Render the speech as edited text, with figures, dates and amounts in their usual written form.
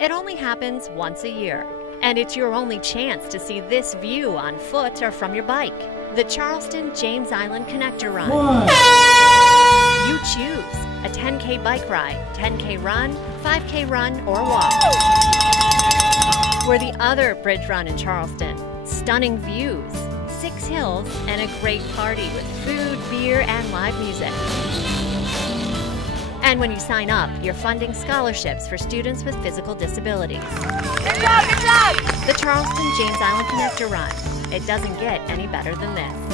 It only happens once a year, and it's your only chance to see this view on foot or from your bike. The Charleston James Island Connector Run. You choose a 10K bike ride, 10K run, 5K run, or walk. Or the other bridge run in Charleston. Stunning views, 6 hills, and a great party with food, beer, and live music. And when you sign up, you're funding scholarships for students with physical disabilities. Good job, good job! The Charleston James Island Connector Run. It doesn't get any better than this.